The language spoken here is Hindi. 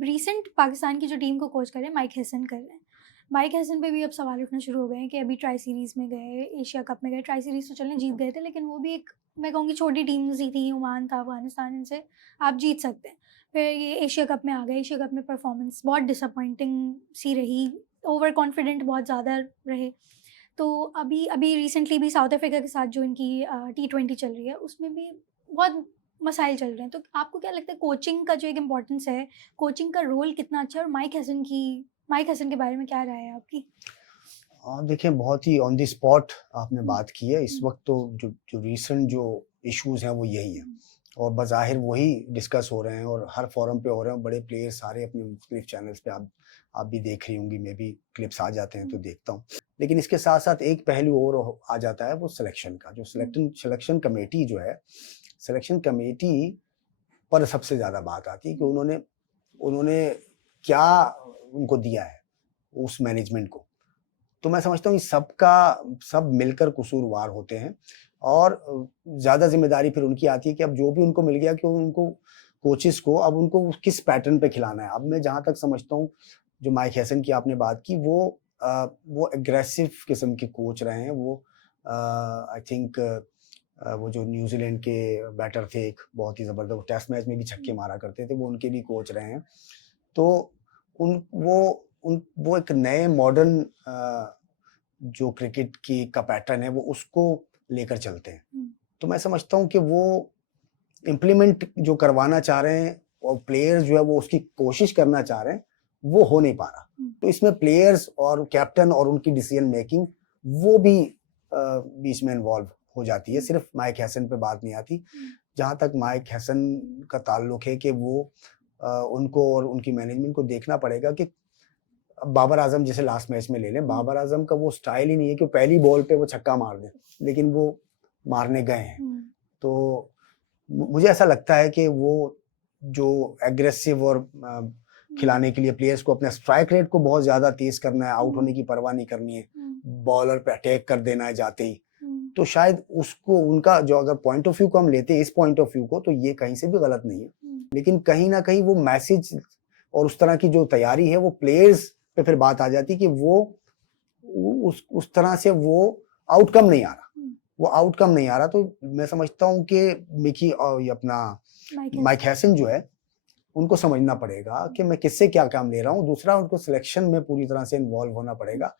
अब रीसेंट पाकिस्तान की जो टीम को कोच कर रहे हैं माइक हैसन कर रहे हैं। माइक हैसन पे भी अब सवाल उठना शुरू हो गए हैं कि अभी ट्राई सीरीज़ में गए, एशिया कप में गए, ट्राई सीरीज़ तो चलें जीत गए थे, लेकिन वो भी एक मैं कहूँगी छोटी टीम्स ही थी, ओमान था, अफ़गानिस्तान, इनसे आप जीत सकते हैं। फिर ये एशिया कप में आ गए, एशिया कप में परफॉर्मेंस बहुत डिसअपॉइंटिंग सी रही, ओवर कॉन्फिडेंट बहुत ज़्यादा रहे। तो अभी अभी रिसेंटली भी साउथ अफ्रीका के साथ जो इनकी T20 चल रही है, उसमें भी बहुत मसाइल चल रहे हैं। तो आपको क्या लगता है कोचिंग का जो एक इम्पोर्टेंस है, कोचिंग का रोल कितना अच्छा है, और माइक हसन के बारे में क्या राय है आपकी? देखिए, बहुत ही ऑन द स्पॉट आपने हुँ, बात की है। इस हुँ, वक़्त तो जो रीसेंट जो इश्यूज़ हैं वो यही हैं हुँ, और बज़ाहिर वही डिस्कस हो रहे हैं और हर फ़ोरम पे हो रहे हैं। बड़े प्लेयर सारे अपने मुख्तलिफ चैनल्स पे आप भी देख रही होंगी, मैं भी क्लिप्स आ जाते हैं तो हुँ, देखता हूँ। लेकिन इसके साथ-साथ एक पहलू और आ जाता है वो सिलेक्शन का। जो हुँ, सिलेक्शन कमेटी जो है, सिलेक्शन कमेटी पर सबसे ज़्यादा बात आती है कि हुँ, उन्होंने उन्होंने क्या उनको दिया है उस मैनेजमेंट को। तो मैं समझता हूँ कि सब मिलकर कसूरवार होते हैं और ज़्यादा ज़िम्मेदारी फिर उनकी आती है कि अब जो भी उनको मिल गया कि उनको कोचेज़ को अब उनको किस पैटर्न पे खिलाना है। अब मैं जहाँ तक समझता हूँ, जो माइक हैसन की आपने बात की वो एग्रेसिव किस्म के कोच रहे हैं। वो आई थिंक वो जो न्यूज़ीलैंड के बैटर थे एक बहुत ही ज़बरदस्त, वो टेस्ट मैच में भी छक्के हुँ, मारा करते थे, वो उनके भी कोच रहे हैं। तो उन वो एक नए मॉडर्न जो क्रिकेट की का पैटर्न है वो उसको लेकर चलते हैं। हुँ, तो मैं समझता हूँ कि वो इम्प्लीमेंट जो करवाना चाह रहे हैं और प्लेयर्स जो है वो उसकी कोशिश करना चाह रहे हैं, वो हो नहीं पा रहा। हुँ, तो इसमें प्लेयर्स और कैप्टन और उनकी डिसीजन मेकिंग वो भी बीच में इन्वॉल्व हो जाती है। हुँ, सिर्फ माइक हैसन पे बात नहीं आती। हुँ, जहाँ तक माइक हैसन का ताल्लुक है कि वो उनको और उनकी मैनेजमेंट को देखना पड़ेगा कि अब बाबर आज़म जैसे लास्ट मैच में ले लें, हुँ, बाबर आज़म का वो स्टाइल ही नहीं है कि वो पहली बॉल पे वो छक्का मार दें, लेकिन वो मारने गए हैं। हुँ, तो मुझे ऐसा लगता है कि वो जो एग्रेसिव और हुँ, खिलाने के लिए प्लेयर्स को अपने स्ट्राइक रेट को बहुत ज़्यादा तेज़ करना है, आउट हुँ, होने की परवाह नहीं करनी है, हुँ, बॉलर पे अटैक कर देना है जाते ही। हुँ, तो शायद उसको उनका जो अगर पॉइंट ऑफ व्यू को हम लेते हैं इस पॉइंट ऑफ व्यू को, तो ये कहीं से भी गलत नहीं है। हुँ, लेकिन कहीं न कहीं वो मैसेज और उस तरह की जो तैयारी है वो प्लेयर्स पे फिर बात आ जाती है कि वो उ उस तरह से वो आउटकम नहीं आ रहा। हुँ, वो आउटकम नहीं आ रहा, तो मैं समझता हूँ कि ये अपना माइक माइक हसन। हैसन जो है, उनको समझना पड़ेगा हुँ, कि मैं किससे क्या काम ले रहा हूँ। दूसरा, उनको सिलेक्शन में पूरी तरह से इन्वॉल्व होना हुँ। पड़ेगा।